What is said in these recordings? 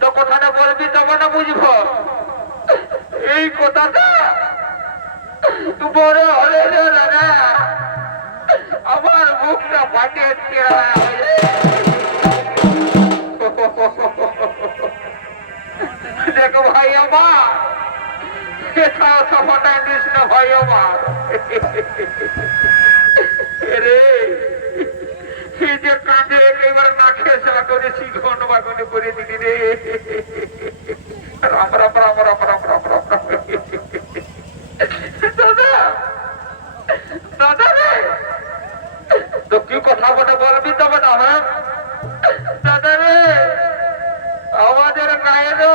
তো কথাটা বলবি তবে না বুঝবো। এই কথাটা বড় হলে না আমার মুখটা ফাটিয়ে দেখো ভাই আমার সফটা নিস না ভাই আমার রে এই যে কাঁদে একেবারে না খেয়ে সেবা করে শিখন বাগনে করে দিলি রে। রাম রাম রাম রাম রাম রাম রাম দাদা দাদা রে তো কি কথা বলে বলবি তবে না হ্যাঁ দাদা রে আমাদের গায়ে তো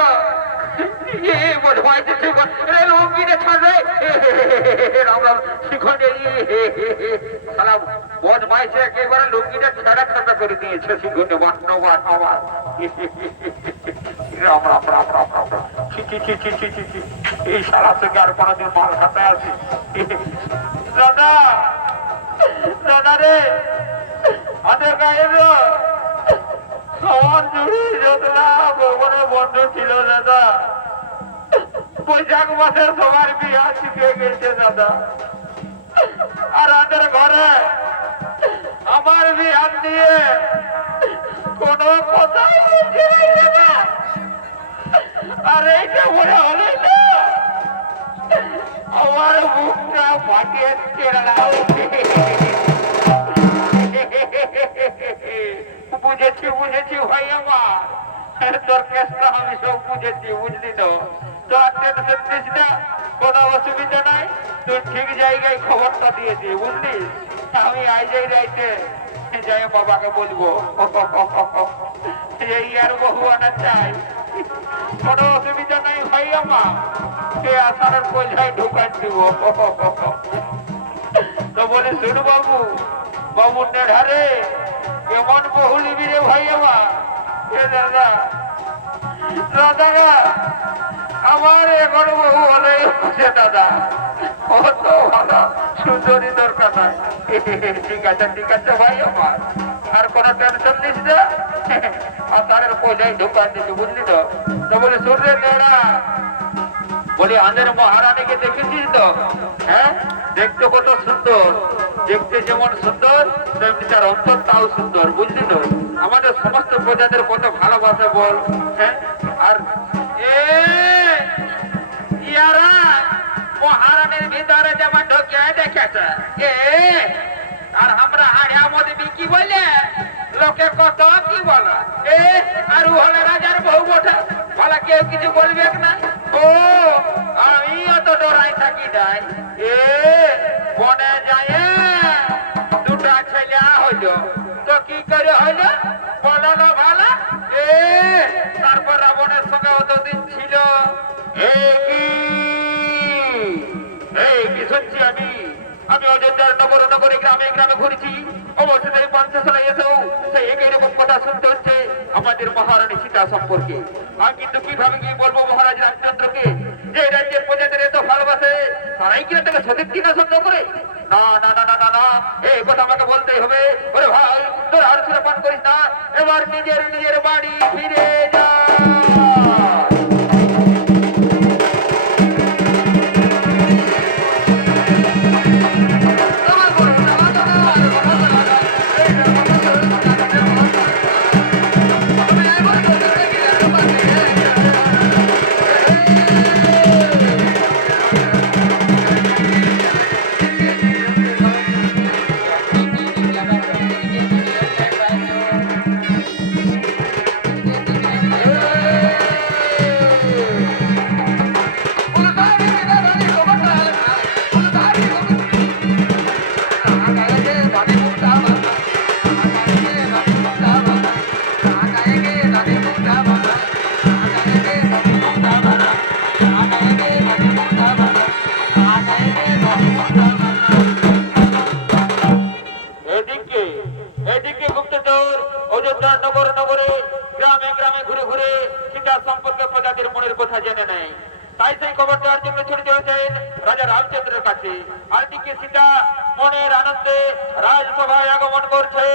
একেবারে লুঙ্গিটা ঠান্ডা ঠান্ডা করে দিয়েছে শিখনে রাম রাম রাম রাম রাম রাম এই সারা থেকে আর কোনদিন মাল খাতে আসি দাদা দাদা রে আমাদের গায়ে সমান জুড়ি যতলাম ওখানে বন্ধ ছিল দাদা। বৈশাখ মাসে সবার বিয়া শিখে গেছে দাদা। আর আমাদের ঘরে আমার বিয়া নিয়ে কোন কথা না। আর এইটা মনে হলে না আমার মুখটা ফাটিয়ে কেরালা বুঝেছি বুঝেছি ভাই আমার তোর কেসটা আমি সব বুঝেছি বুঝলি তো তোর টেনশন নিস না কোনো অসুবিধা নাই তুই ঠিক জায়গায় খবরটা দিয়েছি বুঝলি। আমি আইজাই রাইতে যাই বাবাকে বলবো এই আর বহু আনা চাই কোনো অসুবিধা নাই ভাই আমার সে আসার পয়সায় ঢুকান দিব। তো বলে শুন বাবু বাবু নেড়ারে কেমন বহু নিবি রে ভাই আমার এ দাদা দাদা আমার এখন বহু হলে দাদা কত ভালো সুন্দরী দরকার নাই। ঠিক আছে ভাই আমার আর কোনো টেনশন নিস না আসারের পয়সায় ঢুকান দিচ্ছি বুঝলি তো। তো বলে শুন রে নেড়া বলে আমাদের মহারানীকে দেখেছিস তো হ্যাঁ দেখতে কত সুন্দর দেখতে যেমন সুন্দর তেমনি তার অন্তর তাও সুন্দর বুঝলি তো। আমাদের সমস্ত প্রজাদের কত ভালোবাসে বল হ্যাঁ। আর ইয়ারা মহারানীর ভিতরে যেমন ঢুকে দেখেছে আর আমরা হাড়িয়া মধ্যে কি বলে লোকে কত কি বলে আর হলে রাজার বউ বটে বলা কেউ কিছু বলবে না। ও আমি অত ডরাই থাকি নাই বনে যায় দুটা ছেলে হইল তো কি করে হইল বলো ভালো তারপর রাবণের সঙ্গে অতদিন ছিল কি শুনছি আমি অযোধ্যার নগর নগরে গ্রামে গ্রামে ঘুরছি অবশ্যই পাঞ্চশালায় এসেও সেই একই রকম কথা শুনতে হচ্ছে আমাদের মহারানী সীতা সম্পর্কে। আমি কিন্তু কিভাবে কি বলবো মহারাজ রামচন্দ্রকে যে রাজ্যের প্রজাদের এত ভালোবাসে তারাই কি তাকে সঠিক কিনা সন্দেহ করে না না না না না না এই কথা আমাকে বলতেই হবে। ওরে ভাই তোর আর সুরপান করিস না এবার নিজের বাড়ি ফিরে যা। তাই সেই খবর দেওয়ার জন্য ছুটে চলেছেন রাজা রামচন্দ্রের কাছে। আর দিকে সীতা মনের আনন্দে রাজসভায় আগমন করছে।